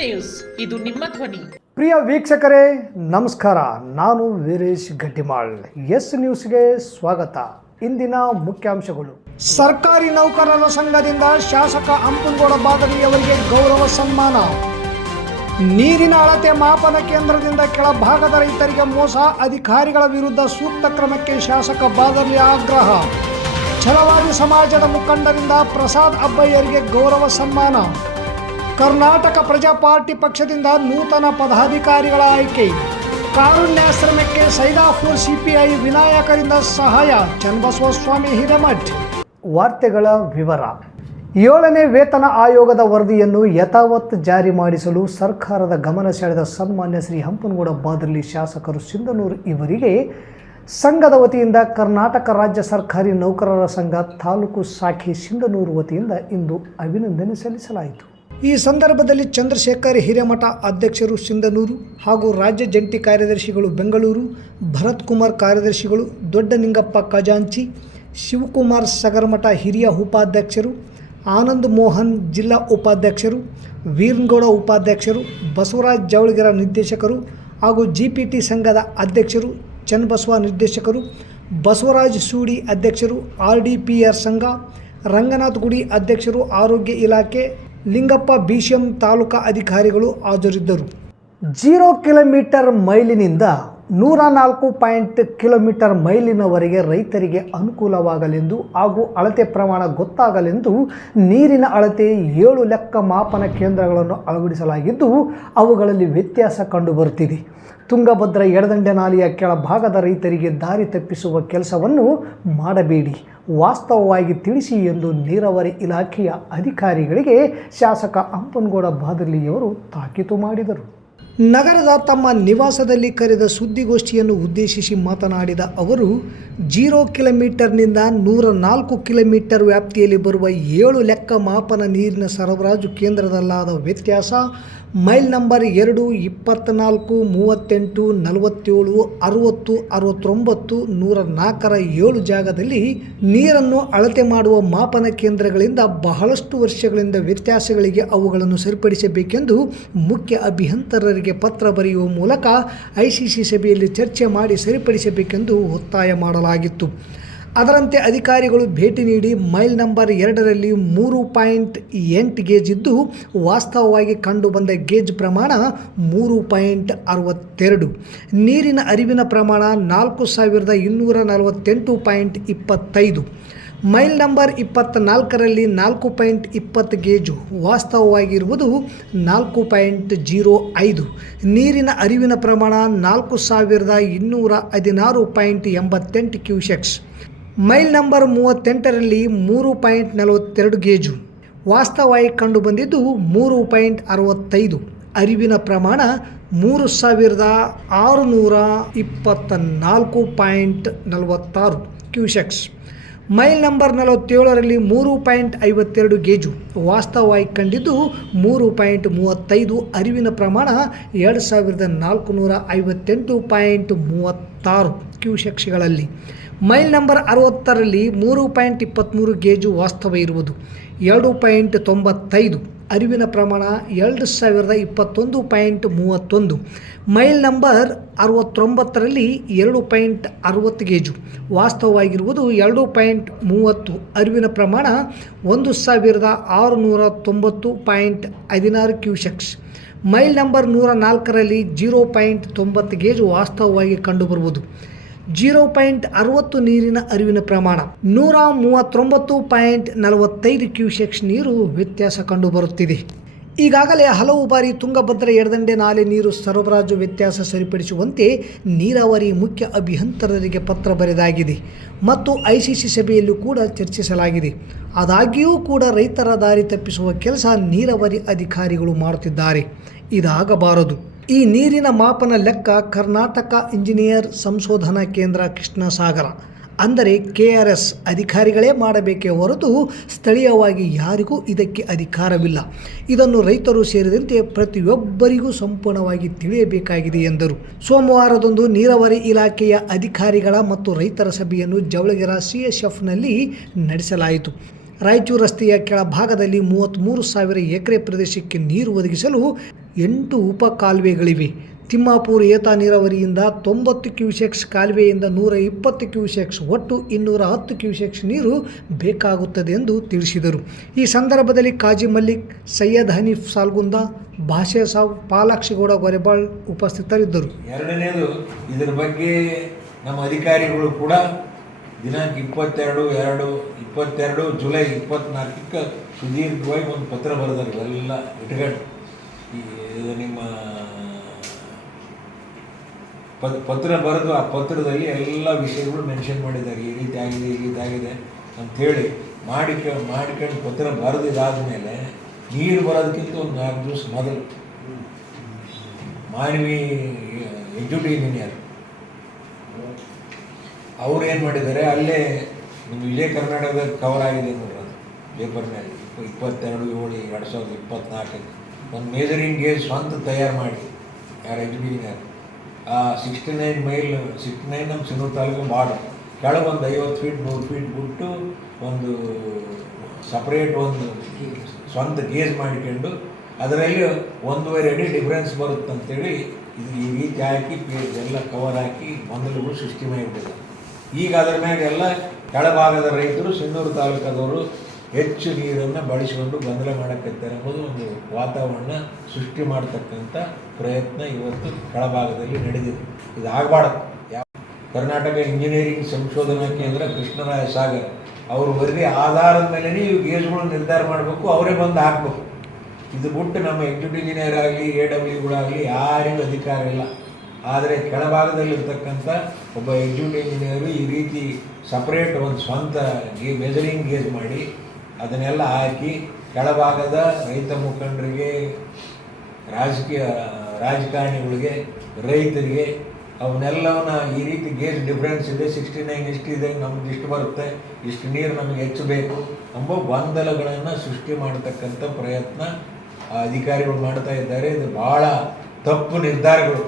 News, ಇದು ನಿಮ್ಮ ಧ್ವನಿ. ಪ್ರಿಯ ವೀಕ್ಷಕರೇ ನಮಸ್ಕಾರ. ನಾನು ವೀರೇಶ್ ಗಟ್ಟಿಮಾಳ್. ಎಸ್ ನ್ಯೂಸ್ಗೆ ಸ್ವಾಗತ. ಇಂದಿನ ಮುಖ್ಯಾಂಶಗಳು. ಸರ್ಕಾರಿ ನೌಕರರ ಸಂಘದಿಂದ ಶಾಸಕ ಅಂಪನಗೌಡ ಬಾದಲಿಯವರಿಗೆ ಗೌರವ ಸನ್ಮಾನ. ನೀರಿನ ಅಳತೆ ಮಾಪನ ಕೇಂದ್ರದಿಂದ ಕೆಳಭಾಗದ ರೈತರಿಗೆ ಮೋಸ, ಅಧಿಕಾರಿಗಳ ವಿರುದ್ಧ ಸೂಕ್ತ ಕ್ರಮಕ್ಕೆ ಶಾಸಕ ಬಾದಲಿ ಆಗ್ರಹ. ಛಲವಾದಿ ಸಮಾಜದ ಮುಖಂಡರಿಂದ ಪ್ರಸಾದ್ ಅಬ್ಬಯ್ಯರಿಗೆ ಗೌರವ ಸನ್ಮಾನ. ಕರ್ನಾಟಕ ಪ್ರಜಾ ಪಾರ್ಟಿ ಪಕ್ಷದಿಂದ ನೂತನ ಪದಾಧಿಕಾರಿಗಳ ಆಯ್ಕೆ. ಕಾರುಣ್ಯಾಶ್ರಮಕ್ಕೆ ಸೈದಾಪುರ್ ಸಿಪಿಐ ವಿನಾಯಕರಿಂದ ಸಹಾಯ. ಚನ್ನಬಸವಸ್ವಾಮಿ ಹಿರೇಮಠ್. ವಾರ್ತೆಗಳ ವಿವರ. 7ನೇ ವೇತನ ಆಯೋಗದ ವರದಿಯನ್ನು ಯಥಾವತ್ ಜಾರಿ ಮಾಡಿಸಲು ಸರ್ಕಾರದ ಗಮನ ಸೆಳೆದ ಸನ್ಮಾನ್ಯ ಶ್ರೀ ಅಂಪನಗೌಡ ಬಾದಲಿ ಶಾಸಕರು ಸಿಂಧನೂರು ಇವರಿಗೆ ಸಂಘದ ವತಿಯಿಂದ ಕರ್ನಾಟಕ ರಾಜ್ಯ ಸರ್ಕಾರಿ ನೌಕರರ ಸಂಘ ತಾಲೂಕು ಶಾಖೆ ಸಿಂಧನೂರು ವತಿಯಿಂದ ಇಂದು ಅಭಿನಂದನೆ ಸಲ್ಲಿಸಲಾಯಿತು. ಈ ಸಂದರ್ಭದಲ್ಲಿ ಚಂದ್ರಶೇಖರ್ ಹಿರೇಮಠ ಅಧ್ಯಕ್ಷರು ಸಿಂಧನೂರು ಹಾಗೂ ರಾಜ್ಯ ಜಂಟಿ ಕಾರ್ಯದರ್ಶಿಗಳು ಬೆಂಗಳೂರು, ಭರತ್ ಕುಮಾರ್ ಕಾರ್ಯದರ್ಶಿಗಳು, ದೊಡ್ಡನಿಂಗಪ್ಪ ಖಜಾಂಚಿ, ಶಿವಕುಮಾರ್ ಸಗರಮಠ ಹಿರಿಯ ಉಪಾಧ್ಯಕ್ಷರು, ಆನಂದ್ ಮೋಹನ್ ಜಿಲ್ಲಾ ಉಪಾಧ್ಯಕ್ಷರು, ವೀರನಗೌಡ ಉಪಾಧ್ಯಕ್ಷರು, ಬಸವರಾಜ್ ಜವಳಗಿರ ನಿರ್ದೇಶಕರು ಹಾಗೂ GPT ಸಂಘದ ಅಧ್ಯಕ್ಷರು, ಚನ್ನಬಸವ ನಿರ್ದೇಶಕರು, ಬಸವರಾಜ್ ಸೂಡಿ ಅಧ್ಯಕ್ಷರು, RDPR ಸಂಘ, ರಂಗನಾಥ್ ಗುಡಿ ಅಧ್ಯಕ್ಷರು, ಆರೋಗ್ಯ ಇಲಾಖೆ, ಲಿಂಗಪ್ಪ BCM ತಾಲೂಕಾ ಅಧಿಕಾರಿಗಳು ಹಾಜರಿದ್ದರು. 0 ಕಿಲೋಮೀಟರ್ ಮೈಲಿನಿಂದ 104 ಕಿಲೋಮೀಟರ್ ಮೈಲಿನವರೆಗೆ ರೈತರಿಗೆ ಅನುಕೂಲವಾಗಲೆಂದು ಹಾಗೂ ಅಳತೆ ಪ್ರಮಾಣ ಗೊತ್ತಾಗಲೆಂದು ನೀರಿನ ಅಳತೆ 7 ಲೆಕ್ಕ ಮಾಪನ ಕೇಂದ್ರಗಳನ್ನು ಅಳವಡಿಸಲಾಗಿದ್ದು ಅವುಗಳಲ್ಲಿ ವ್ಯತ್ಯಾಸ ಕಂಡುಬರುತ್ತಿದೆ. ತುಂಗಭದ್ರಾ ಎಡದಂಡೆ ನಾಲೆಯ ಕೆಳಭಾಗದ ರೈತರಿಗೆ ದಾರಿ ತಪ್ಪಿಸುವ ಕೆಲಸವನ್ನು ಮಾಡಬೇಡಿ, ವಾಸ್ತವವಾಗಿ ತಿಳಿಸಿ ಎಂದು ನೀರಾವರಿ ಇಲಾಖೆಯ ಅಧಿಕಾರಿಗಳಿಗೆ ಶಾಸಕ ಅಂಪನಗೌಡ ಬಾದಲಿಯವರು ತಾಕೀತು ಮಾಡಿದರು. ನಗರದ ತಮ್ಮ ನಿವಾಸದಲ್ಲಿ ಕರೆದ ಸುದ್ದಿಗೋಷ್ಠಿಯನ್ನು ಉದ್ದೇಶಿಸಿ ಮಾತನಾಡಿದ ಅವರು, 0 ಕಿಲೋಮೀಟರ್ನಿಂದ 104 ಕಿಲೋಮೀಟರ್ ವ್ಯಾಪ್ತಿಯಲ್ಲಿ ಬರುವ 7 ಲೆಕ್ಕ ಮಾಪನ ನೀರಿನ ಸರಬರಾಜು ಕೇಂದ್ರದಲ್ಲಾದ ವ್ಯತ್ಯಾಸ ಮೈಲ್ ನಂಬರ್ 2, 24, 38, 47, 60, 69, 104ರ 7 ಜಾಗದಲ್ಲಿ ನೀರನ್ನು ಅಳತೆ ಮಾಡುವ ಮಾಪನ ಕೇಂದ್ರಗಳಿಂದ ಬಹಳಷ್ಟು ವರ್ಷಗಳಿಂದ ವ್ಯತ್ಯಾಸಗಳಿಗೆ ಅವುಗಳನ್ನು ಸರಿಪಡಿಸಬೇಕೆಂದು ಮುಖ್ಯ ಅಭಿಯಂತರರಿಗೆ ಪತ್ರ ಬರೆಯುವ ಮೂಲಕ ICC ಸಭೆಯಲ್ಲಿ ಚರ್ಚೆ ಮಾಡಿ ಸರಿಪಡಿಸಬೇಕೆಂದು ಒತ್ತಾಯ ಮಾಡಲಾಗಿತ್ತು. ಅದರಂತೆ ಅಧಿಕಾರಿಗಳು ಭೇಟಿ ನೀಡಿ ಮೈಲ್ ನಂಬರ್ 2ರಲ್ಲಿ 3.8 ಗೇಜ್ ಇದ್ದು ವಾಸ್ತವವಾಗಿ ಕಂಡುಬಂದ ಗೇಜ್ ಪ್ರಮಾಣ 3.62. ನೀರಿನ ಅರಿವಿನ ಪ್ರಮಾಣ 4248.25. ಮೈಲ್ ನಂಬರ್ 24ರಲ್ಲಿ 4.20 ಗೇಜು ವಾಸ್ತವವಾಗಿರುವುದು 4.05. ನೀರಿನ ಅರಿವಿನ ಪ್ರಮಾಣ 4216.88 ಕ್ಯೂಸೆಕ್ಸ್. ಮೈಲ್ ನಂಬರ್ 38ರಲ್ಲಿ 3.42 ಗೇಜು ವಾಸ್ತವವಾಗಿ ಕಂಡುಬಂದಿದ್ದು 3.65. ಅರಿವಿನ ಪ್ರಮಾಣ 3624.46 ಕ್ಯೂಸೆಕ್ಸ್. ಮೈಲ್ ನಂಬರ್ 47ರಲ್ಲಿ 3.52 ಗೇಜು ವಾಸ್ತವವಾಗಿ ಕಂಡಿದ್ದು 3.35. ಅರಿವಿನ ಪ್ರಮಾಣ 2458.36 ಕ್ಯೂಸೆಕ್ಸ್ಗಳಲ್ಲಿ. ಮೈಲ್ ನಂಬರ್ 60ರಲ್ಲಿ 3.23 ಗೇಜು ವಾಸ್ತವ ಇರುವುದು 2.95. ಅರಿವಿನ ಪ್ರಮಾಣ 2021.31. ಮೈಲ್ ನಂಬರ್ 69ರಲ್ಲಿ 2.60 ಗೇಜು ವಾಸ್ತವವಾಗಿರುವುದು 2.30. ಅರಿವಿನ ಪ್ರಮಾಣ 1690.16 ಕ್ಯೂಸೆಕ್ಸ್. ಮೈಲ್ ನಂಬರ್ 104ರಲ್ಲಿ 0.90 ಗೇಜು ವಾಸ್ತವವಾಗಿ ಕಂಡುಬರುವುದು 0.60. ನೀರಿನ ಅರಿವಿನ ಪ್ರಮಾಣ 139.45 ಕ್ಯೂಸೆಕ್ಸ್ ನೀರು ವ್ಯತ್ಯಾಸ ಕಂಡುಬರುತ್ತಿದೆ. ಈಗಾಗಲೇ ಹಲವು ಬಾರಿ ತುಂಗಭದ್ರಾ ಎಡದಂಡೆ ನಾಲೆ ನೀರು ಸರಬರಾಜು ವ್ಯತ್ಯಾಸ ಸರಿಪಡಿಸುವಂತೆ ನೀರಾವರಿ ಮುಖ್ಯ ಅಭಿಯಂತರರಿಗೆ ಪತ್ರ ಬರೆದಾಗಿದೆ ಮತ್ತು ICC ಸಭೆಯಲ್ಲೂ ಕೂಡ ಚರ್ಚಿಸಲಾಗಿದೆ. ಆದಾಗ್ಯೂ ಕೂಡ ರೈತರ ದಾರಿ ತಪ್ಪಿಸುವ ಕೆಲಸ ನೀರಾವರಿ ಅಧಿಕಾರಿಗಳು ಮಾಡುತ್ತಿದ್ದಾರೆ. ಇದಾಗಬಾರದು. ಈ ನೀರಿನ ಮಾಪನ ಲೆಕ್ಕ ಕರ್ನಾಟಕ ಇಂಜಿನಿಯರ್ ಸಂಶೋಧನಾ ಕೇಂದ್ರ ಕೃಷ್ಣಸಾಗರ ಅಂದರೆ KRS ಅಧಿಕಾರಿಗಳೇ ಮಾಡಬೇಕೇ ಹೊರತು ಸ್ಥಳೀಯವಾಗಿ ಯಾರಿಗೂ ಇದಕ್ಕೆ ಅಧಿಕಾರವಿಲ್ಲ. ಇದನ್ನು ರೈತರು ಸೇರಿದಂತೆ ಪ್ರತಿಯೊಬ್ಬರಿಗೂ ಸಂಪೂರ್ಣವಾಗಿ ತಿಳಿಯಬೇಕಾಗಿದೆ ಎಂದರು. ಸೋಮವಾರದಂದು ನೀರಾವರಿ ಇಲಾಖೆಯ ಅಧಿಕಾರಿಗಳ ಮತ್ತು ರೈತರ ಸಭೆಯನ್ನು ಜವಳಗಿರ CSFನಲ್ಲಿ ನಡೆಸಲಾಯಿತು. ರಾಯಚೂರು ರಸ್ತೆಯ ಕೆಳಭಾಗದಲ್ಲಿ 33,000 ಎಕರೆ ಪ್ರದೇಶಕ್ಕೆ ನೀರು ಒದಗಿಸಲು 8 ಉಪ ಕಾಲುವೆಗಳಿವೆ. ತಿಮ್ಮಾಪುರ ಏತ ನೀರಾವರಿಯಿಂದ 90 ಕ್ಯೂಸೆಕ್ಸ್, ಕಾಲುವೆಯಿಂದ 120 ಕ್ಯೂಸೆಕ್ಸ್, ಒಟ್ಟು 210 ಕ್ಯೂಸೆಕ್ಸ್ ನೀರು ಬೇಕಾಗುತ್ತದೆ ಎಂದು ತಿಳಿಸಿದರು. ಈ ಸಂದರ್ಭದಲ್ಲಿ ಕಾಜಿ ಮಲ್ಲಿಕ್, ಸೈಯದ್ ಹನೀಫ್ ಸಾಲ್ಗುಂದ, ಭಾಷೆ ಸಾಬ್, ಪಾಲಾಕ್ಷಿಗೌಡ ಗೊರೆಬಾಳ್ ಉಪಸ್ಥಿತರಿದ್ದರು. ಎರಡನೇದು, ಇದರ ಬಗ್ಗೆ ನಮ್ಮ ಅಧಿಕಾರಿಗಳು ಕೂಡ ದಿನಾಂಕ 22 ಜುಲೈ 24ಕ್ಕೆ ಸುದೀರ್ಘವಾಗಿ ಒಂದು ಪತ್ರ ಬರೆದರು. ಎಲ್ಲ ಇಟ್ಕೊಂಡು ಇದು ನಿಮ್ಮ ಪತ್ರ ಬರೆದು ಆ ಪತ್ರದಲ್ಲಿ ಎಲ್ಲ ವಿಷಯಗಳು ಮೆನ್ಷನ್ ಮಾಡಿದ್ದಾರೆ. ಈ ರೀತಿ ಆಗಿದೆ ಅಂಥೇಳಿ ಮಾಡಿಕೊಂಡು ಪತ್ರ ಬರೆದಿದ್ದಾದ ಮೇಲೆ ನೀರು ಬರೋದಕ್ಕಿಂತ ಒಂದು 4 ದಿವಸ ಮೊದಲು ಮಾನವಿ ಎಕ್ಸಿಕ್ಯೂಟಿವ್ ಇಂಜಿನಿಯರ್ ಅವ್ರು ಏನು ಮಾಡಿದ್ದಾರೆ, ಅಲ್ಲೇ ನಿಮ್ಮ ವಿಜಯ ಕರ್ನಾಟಕದಲ್ಲಿ ಕವರ್ ಆಗಿದೆ ನೋಡ್ರಿ, ಅದು ಪೇಪರ್ನಲ್ಲಿ 22/7/2024 ಒಂದು ಮೇಜರಿಂಗ್ ಗೇಜ್ ಸ್ವಂತ ತಯಾರು ಮಾಡಿ ಯಾರು ಎಕ್ಸಿಕ್ಯೂಟಿವ್ ಇಂಜಿನಿಯರ್ ಆ 69 ನಮ್ಮ ಸಿನ್ನೂರು ತಾಲೂಕು ಬಾರ್ಡರ್ ಕೆಳಗೆ ಒಂದು 50 ಫೀಟ್ 100 ಫೀಟ್ ಬಿಟ್ಟು ಒಂದು ಸಪ್ರೇಟ್ ಒಂದು ಸ್ವಂತ ಗೇಜ್ ಮಾಡಿಕೊಂಡು ಅದರಲ್ಲಿ 1.5 ಅಡಿ ಡಿಫ್ರೆನ್ಸ್ ಬರುತ್ತಂತೇಳಿ ಇದು ಈ ರೀತಿ ಹಾಕಿ ಪೇಜ್ ಎಲ್ಲ ಕವರ್ ಹಾಕಿ ಗೊಂದಲಗಳು ಸೃಷ್ಟಿ ಮಾಡಿಬಿಟ್ಟಿದೆ. ಈಗ ಅದರ ಮ್ಯಾಗ ಎಲ್ಲ ಕೆಳಭಾಗದ ರೈತರು ಸಿನ್ನೂರು ತಾಲೂಕದವರು ಹೆಚ್ಚು ನೀರನ್ನು ಬಳಸಿಕೊಂಡು ಗೊಂದಲ ಮಾಡಕತ್ತಾರೆ ಅನ್ನೋದು ಒಂದು ವಾತಾವರಣ ಸೃಷ್ಟಿ ಮಾಡ್ತಕ್ಕಂಥ ಪ್ರಯತ್ನ ಇವತ್ತು ಕೆಳಭಾಗದಲ್ಲಿ ನಡೆದಿದೆ. ಇದು ಆಗಬಾರ್ದು. ಕರ್ನಾಟಕ ಇಂಜಿನಿಯರಿಂಗ್ ಸಂಶೋಧನಾ ಕೇಂದ್ರ ಕೃಷ್ಣರಾಯ ಸಾಗರ್ ಅವ್ರ ವರದಿ ಆಧಾರದ ಮೇಲೆ ಇವು ಗೇಜ್ಗಳು ನಿರ್ಧಾರ ಮಾಡಬೇಕು, ಅವರೇ ಬಂದು ಹಾಕಬೇಕು. ಇದು ಬಿಟ್ಟು ನಮ್ಮ ಎಕ್ಸಿಕ್ಯೂಟಿವ್ ಇಂಜಿನಿಯರ್ ಆಗಲಿ AWಗಳಾಗಲಿ ಯಾರಿಗೂ ಅಧಿಕಾರ ಇಲ್ಲ. ಆದರೆ ಕೆಳಭಾಗದಲ್ಲಿರ್ತಕ್ಕಂಥ ಒಬ್ಬ ಎಕ್ಸಿಕ್ಯೂಟಿವ್ ಇಂಜಿನಿಯರು ಈ ರೀತಿ ಸಪ್ರೇಟ್ ಒಂದು ಸ್ವಂತ ಮೆಜರಿಂಗ್ ಗೇಜ್ ಮಾಡಿ ಅದನ್ನೆಲ್ಲ ಹಾಕಿ ಕೆಳಭಾಗದ ರೈತ ಮುಖಂಡರಿಗೆ, ರಾಜಕಾರಣಿಗಳಿಗೆ, ರೈತರಿಗೆ ಅವನ್ನೆಲ್ಲವನ್ನ ಈ ರೀತಿ ಗೇಜ್ ಡಿಫ್ರೆನ್ಸ್ ಇದೆ, 69 ಇಷ್ಟಿದೆ, ನಮ್ಗೆ ಇಷ್ಟು ಬರುತ್ತೆ, ಇಷ್ಟು ನೀರು ನಮಗೆ ಹೆಚ್ಚು ಬೇಕು ಎಂಬ ಗೊಂದಲಗಳನ್ನು ಸೃಷ್ಟಿ ಮಾಡತಕ್ಕಂಥ ಪ್ರಯತ್ನ ಅಧಿಕಾರಿಗಳು ಮಾಡ್ತಾ ಇದ್ದಾರೆ. ಇದು ಭಾಳ ತಪ್ಪು ನಿರ್ಧಾರಗಳು,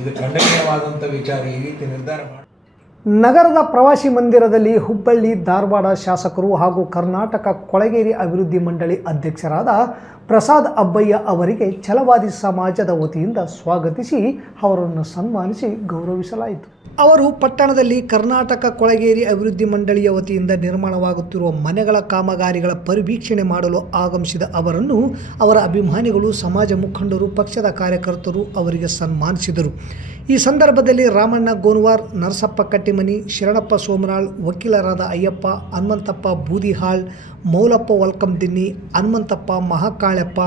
ಇದು ಖಂಡನೀಯವಾದಂಥ ವಿಚಾರ. ಈ ರೀತಿ ನಿರ್ಧಾರ ಮಾಡಿ ನಗರದ ಪ್ರವಾಸಿ ಮಂದಿರದಲ್ಲಿ ಹುಬ್ಬಳ್ಳಿ ಧಾರವಾಡ ಶಾಸಕರು ಹಾಗೂ ಕರ್ನಾಟಕ ಕೊಳಗೇರಿ ಅಭಿವೃದ್ಧಿ ಮಂಡಳಿ ಅಧ್ಯಕ್ಷರಾದ ಪ್ರಸಾದ್ ಅಬ್ಬಯ್ಯ ಅವರಿಗೆ ಛಲವಾದಿ ಸಮಾಜದ ವತಿಯಿಂದ ಸ್ವಾಗತಿಸಿ ಅವರನ್ನು ಸನ್ಮಾನಿಸಿ ಗೌರವಿಸಲಾಯಿತು. ಅವರು ಪಟ್ಟಣದಲ್ಲಿ ಕರ್ನಾಟಕ ಕೊಳಗೇರಿ ಅಭಿವೃದ್ಧಿ ಮಂಡಳಿಯ ವತಿಯಿಂದ ನಿರ್ಮಾಣವಾಗುತ್ತಿರುವ ಮನೆಗಳ ಕಾಮಗಾರಿಗಳ ಪರಿವೀಕ್ಷಣೆ ಮಾಡಲು ಆಗಮಿಸಿದ ಅವರನ್ನು ಅವರ ಅಭಿಮಾನಿಗಳು, ಸಮಾಜ ಮುಖಂಡರು, ಪಕ್ಷದ ಕಾರ್ಯಕರ್ತರು ಅವರಿಗೆ ಸನ್ಮಾನಿಸಿದರು. ಈ ಸಂದರ್ಭದಲ್ಲಿ ರಾಮಣ್ಣ ಗೋನ್ವಾರ್, ನರಸಪ್ಪ ಕಟ್ಟಿಮನಿ, ಶರಣಪ್ಪ ಸೋಮನಾಳ್, ವಕೀಲರಾದ ಅಯ್ಯಪ್ಪ, ಹನುಮಂತಪ್ಪ ಬೂದಿಹಾಳ್, ಮೌಲಪ್ಪ ವಲ್ಕಂದಿನ್ನಿ, ಹನುಮಂತಪ್ಪ ಮಹಾಕಾಳೆಪ್ಪ,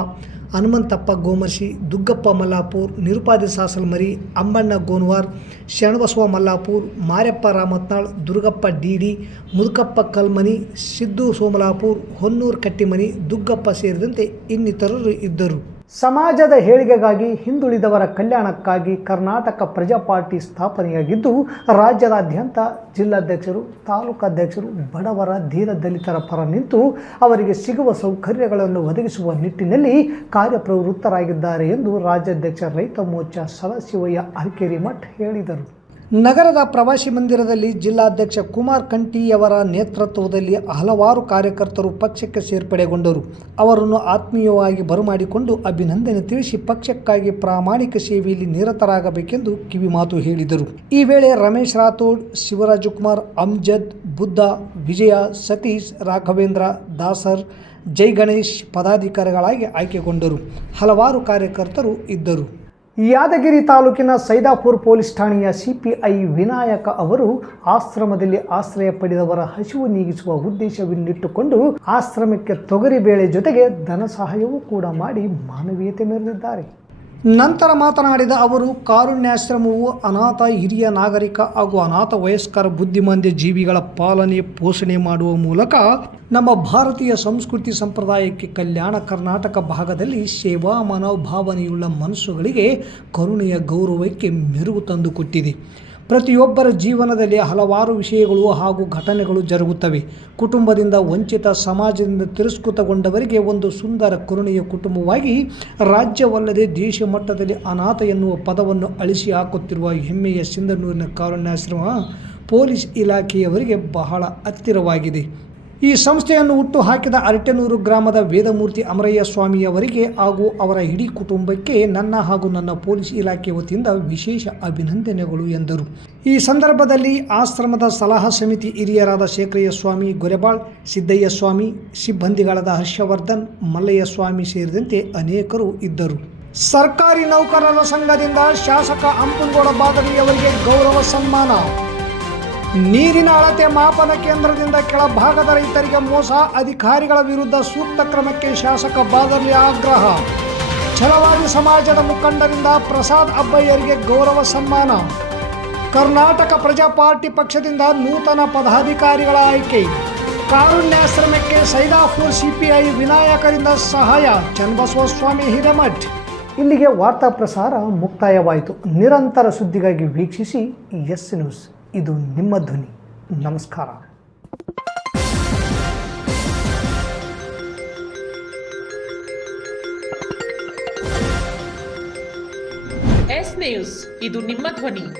ಹನುಮಂತಪ್ಪ ಗೋಮರ್ಶಿ, ದುಗ್ಗಪ್ಪ ಮಲ್ಲಾಪುರ್, ನಿರುಪಾದಿ ಸಾಸಲ್ಮರಿ, ಅಂಬಣ್ಣ ಗೋನ್ವಾರ್, ಶರಣಬಸವ ಮಲ್ಲಾಪುರ್, ಮಾರೆಪ್ಪ ರಾಮತ್ನಾಳ್, ದುರ್ಗಪ್ಪ ಡಿಡಿ, ಮುದುಕಪ್ಪ ಕಲ್ಮನಿ, ಸಿದ್ದು ಸೋಮಲಾಪುರ್, ಹೊನ್ನೂರು ಕಟ್ಟಿಮನಿ, ದುಗ್ಗಪ್ಪ ಸೇರಿದಂತೆ ಇನ್ನಿತರರು ಇದ್ದರು. ಸಮಾಜದ ಏಳಿಗೆಗಾಗಿ, ಹಿಂದುಳಿದವರ ಕಲ್ಯಾಣಕ್ಕಾಗಿ ಕರ್ನಾಟಕ ಪ್ರಜಾ ಪಾರ್ಟಿ ಸ್ಥಾಪನೆಯಾಗಿದ್ದು, ರಾಜ್ಯದಾದ್ಯಂತ ಜಿಲ್ಲಾಧ್ಯಕ್ಷರು, ತಾಲೂಕಾಧ್ಯಕ್ಷರು ಬಡವರ, ದೀನ ದಲಿತರ ಪರ ನಿಂತು ಅವರಿಗೆ ಸಿಗುವ ಸೌಕರ್ಯಗಳನ್ನು ಒದಗಿಸುವ ನಿಟ್ಟಿನಲ್ಲಿ ಕಾರ್ಯಪ್ರವೃತ್ತರಾಗಿದ್ದಾರೆ ಎಂದು ರಾಜ್ಯಾಧ್ಯಕ್ಷ ರೈತ ಮೋರ್ಚಾ ಸದಾಶಿವಯ್ಯ ಅರಕೇರಿ ಮಠ್ ಹೇಳಿದರು. ನಗರದ ಪ್ರವಾಸಿ ಮಂದಿರದಲ್ಲಿ ಜಿಲ್ಲಾಧ್ಯಕ್ಷ ಕುಮಾರ್ ಕಂಠಿಯವರ ನೇತೃತ್ವದಲ್ಲಿ ಹಲವಾರು ಕಾರ್ಯಕರ್ತರು ಪಕ್ಷಕ್ಕೆ ಸೇರ್ಪಡೆಗೊಂಡರು. ಅವರನ್ನು ಆತ್ಮೀಯವಾಗಿ ಬರಮಾಡಿಕೊಂಡು ಅಭಿನಂದನೆ ತಿಳಿಸಿ ಪಕ್ಷಕ್ಕಾಗಿ ಪ್ರಾಮಾಣಿಕ ಸೇವೆಯಲ್ಲಿ ನಿರತರಾಗಬೇಕೆಂದು ಕಿವಿಮಾತು ಹೇಳಿದರು. ಈ ವೇಳೆ ರಮೇಶ್ ರಾಥೋಡ್, ಶಿವರಾಜಕುಮಾರ್, ಅಮ್ಜದ್, ಬುದ್ಧ, ವಿಜಯ, ಸತೀಶ್, ರಾಘವೇಂದ್ರ, ದಾಸರ್, ಜೈ ಗಣೇಶ್ ಪದಾಧಿಕಾರಿಗಳಾಗಿ ಆಯ್ಕೆಗೊಂಡರು. ಹಲವಾರು ಕಾರ್ಯಕರ್ತರು ಇದ್ದರು. ಯಾದಗಿರಿ ತಾಲೂಕಿನ ಸೈದಾಪುರ ಪೊಲೀಸ್ ಠಾಣೆಯ CPI ವಿನಾಯಕ ಅವರು ಆಶ್ರಮದಲ್ಲಿ ಆಶ್ರಯ ಪಡೆದವರ ಹಸಿವು ನೀಗಿಸುವ ಉದ್ದೇಶವನ್ನಿಟ್ಟುಕೊಂಡು ಆಶ್ರಮಕ್ಕೆ ತೊಗರಿಬೇಳೆ ಜೊತೆಗೆ ಧನ ಸಹಾಯವೂ ಕೂಡ ಮಾಡಿ ಮಾನವೀಯತೆ ಮೆರೆದಿದ್ದಾರೆ. ನಂತರ ಮಾತನಾಡಿದ ಅವರು, ಕಾರುಣ್ಯಾಶ್ರಮವು ಅನಾಥ ಹಿರಿಯ ನಾಗರಿಕ ಹಾಗೂ ಅನಾಥ ವಯಸ್ಕರ ಬುದ್ಧಿಮಾಂದ್ಯ ಜೀವಿಗಳ ಪಾಲನೆ ಪೋಷಣೆ ಮಾಡುವ ಮೂಲಕ ನಮ್ಮ ಭಾರತೀಯ ಸಂಸ್ಕೃತಿ ಸಂಪ್ರದಾಯಕ್ಕೆ ಕಲ್ಯಾಣ ಕರ್ನಾಟಕ ಭಾಗದಲ್ಲಿ ಸೇವಾ ಮನೋಭಾವನೆಯುಳ್ಳ ಮನಸ್ಸುಗಳಿಗೆ ಕರುಣೆಯ ಗೌರವಕ್ಕೆ ಮೆರುಗು ತಂದುಕೊಟ್ಟಿದೆ. ಪ್ರತಿಯೊಬ್ಬರ ಜೀವನದಲ್ಲಿ ಹಲವಾರು ವಿಷಯಗಳು ಹಾಗೂ ಘಟನೆಗಳು ಜರುಗುತ್ತವೆ. ಕುಟುಂಬದಿಂದ ವಂಚಿತ, ಸಮಾಜದಿಂದ ತಿರಸ್ಕೃತಗೊಂಡವರಿಗೆ ಒಂದು ಸುಂದರ ಕರುಣೆಯ ಕುಟುಂಬವಾಗಿ ರಾಜ್ಯವಲ್ಲದೆ ದೇಶ ಮಟ್ಟದಲ್ಲಿ ಅನಾಥ ಎನ್ನುವ ಪದವನ್ನು ಅಳಿಸಿ ಹಾಕುತ್ತಿರುವ ಹೆಮ್ಮೆಯ ಸಿಂಧನೂರಿನ ಕಾರುಣ್ಯಾಶ್ರಮ ಪೊಲೀಸ್ ಇಲಾಖೆಯವರಿಗೆ ಬಹಳ ಹತ್ತಿರವಾಗಿದೆ. ಈ ಸಂಸ್ಥೆಯನ್ನು ಹುಟ್ಟು ಹಾಕಿದ ಅರಟೆನೂರು ಗ್ರಾಮದ ವೇದಮೂರ್ತಿ ಅಮರಯ್ಯ ಸ್ವಾಮಿಯವರಿಗೆ ಹಾಗೂ ಅವರ ಇಡೀ ಕುಟುಂಬಕ್ಕೆ ನನ್ನ ಹಾಗೂ ನನ್ನ ಪೊಲೀಸ್ ಇಲಾಖೆ ವತಿಯಿಂದ ವಿಶೇಷ ಅಭಿನಂದನೆಗಳು ಎಂದರು. ಈ ಸಂದರ್ಭದಲ್ಲಿ ಆಶ್ರಮದ ಸಲಹಾ ಸಮಿತಿ ಹಿರಿಯರಾದ ಶೇಖರಯ್ಯ ಸ್ವಾಮಿ ಗೊರೆಬಾಳ್, ಸಿದ್ದಯ್ಯ ಸ್ವಾಮಿ, ಸಿಬ್ಬಂದಿಗಳಾದ ಹರ್ಷವರ್ಧನ್, ಮಲ್ಲಯ್ಯ ಸ್ವಾಮಿ ಸೇರಿದಂತೆ ಅನೇಕರು ಇದ್ದರು. ಸರ್ಕಾರಿ ನೌಕರರ ಸಂಘದಿಂದ ಶಾಸಕ ಅಂಪನಗೌಡ ಬಾದರಿಯವರಿಗೆ ಗೌರವ ಸನ್ಮಾನ. ನೀರಿನ ಅಳತೆ ಮಾಪನ ಕೇಂದ್ರದಿಂದ ಕೆಳಭಾಗದ ರೈತರಿಗೆ ಮೋಸ, ಅಧಿಕಾರಿಗಳ ವಿರುದ್ಧ ಸೂಕ್ತ ಕ್ರಮಕ್ಕೆ ಶಾಸಕ ಬಾದರ್ಲಿ ಆಗ್ರಹ. ಛಲವಾದಿ ಸಮಾಜದ ಮುಖಂಡರಿಂದ ಪ್ರಸಾದ್ ಅಬ್ಬಯ್ಯರಿಗೆ ಗೌರವ ಸನ್ಮಾನ. ಕರ್ನಾಟಕ ಪ್ರಜಾ ಪಾರ್ಟಿ ಪಕ್ಷದಿಂದ ನೂತನ ಪದಾಧಿಕಾರಿಗಳ ಆಯ್ಕೆ. ಕಾರುಣ್ಯಾಶ್ರಮಕ್ಕೆ ಸೈದಾಪುರ್ ಸಿಪಿಐ ವಿನಾಯಕರಿಂದ ಸಹಾಯ. ಚನ್ನಬಸವಸ್ವಾಮಿ ಹಿರೇಮಠ್. ಇಲ್ಲಿಗೆ ವಾರ್ತಾ ಪ್ರಸಾರ ಮುಕ್ತಾಯವಾಯಿತು. ನಿರಂತರ ಸುದ್ದಿಗಾಗಿ ವೀಕ್ಷಿಸಿ ಎಸ್ ನ್ಯೂಸ್. ಇದು ನಿಮ್ಮ ಧ್ವನಿ. ನಮಸ್ಕಾರ. ಎಸ್ ನ್ಯೂಸ್, ಇದು ನಿಮ್ಮ ಧ್ವನಿ.